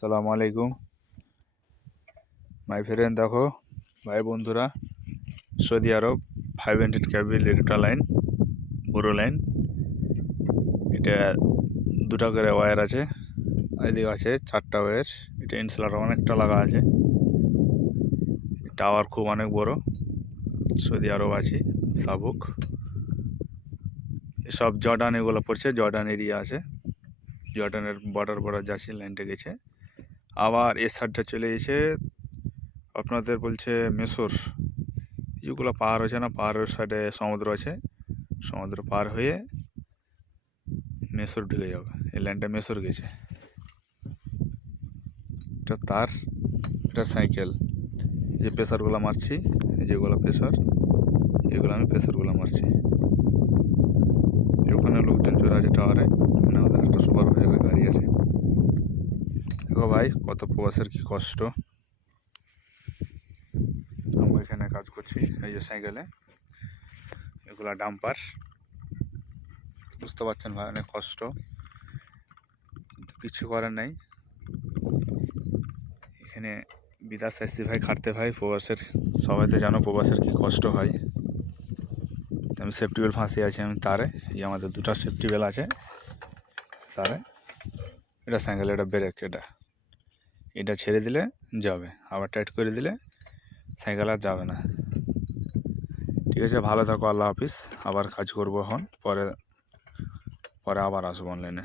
সালামু আলাইকুম my friend. দেখো ভাই বন্ধুরা, সৌদি আরব 500 কেবি রেডিটা লাইন, বড় লাইন। এটা দুটা করে ওয়্যার আছে, এদিকে আছে 4টা ওয়্যার। এটা ইনসুলেটর অনেকটা লাগা আছে। টাওয়ার খুব অনেক বড়। সৌদি আরব আছি, সাবুক। সব জর্ডান এগুলো পড়ছে, জর্ডান এরিয়া আছে। জর্ডানের বর্ডার যাচ্ছে, লাইনটা গেছে। আবার এর সাইডটা চলে গেছে আপনাদের বলছে মেসর। যেগুলো পাহাড় আছে না, পাহাড়ের সাইডে সমুদ্র আছে, সমুদ্র পার হয়ে মেসর ঢুকে যাবে। এই লাইনটা মেসর গেছে। এটা তার, এটা সাইকেল। এই যে প্রেসারগুলো মারছি, এই যেগুলো প্রেসার, এগুলো আমি প্রেসারগুলো মারছি। ওখানে লোকজন চলে আছে টাওয়ারে, মানে আমাদের একটা সুপারভাইজারের গাড়ি আছে। দেখো ভাই, কত প্রবাসের কি কষ্ট। আমরা এখানে কাজ করছি এই যে সাইকেলে, এগুলা ডাম্পার। বুঝতে পারছেন ভাই, অনেক কষ্ট, কিন্তু কিছু করার নাই। এখানে বিদাস আসছি ভাই, খাটতে ভাই। প্রবাসের সবাই তো জানো প্রবাসের কি কষ্ট হয়। আমি সেফটি বেল্ট ফাঁসিয়ে আছি আমি তারে। এই আমাদের দুটা সেফটি বেল্ট আছে তারে। এটা সাইকেল, এটা ব্রেক, এটা ছেড়ে দিলে যাবে, আবার টাইট করে দিলে সাইকেল আর যাবে না। ঠিক আছে, ভালো থাকো, আল্লাহ হাফিজ। আবার কাজ করবো এখন, পরে আবার আসবো অনলাইনে।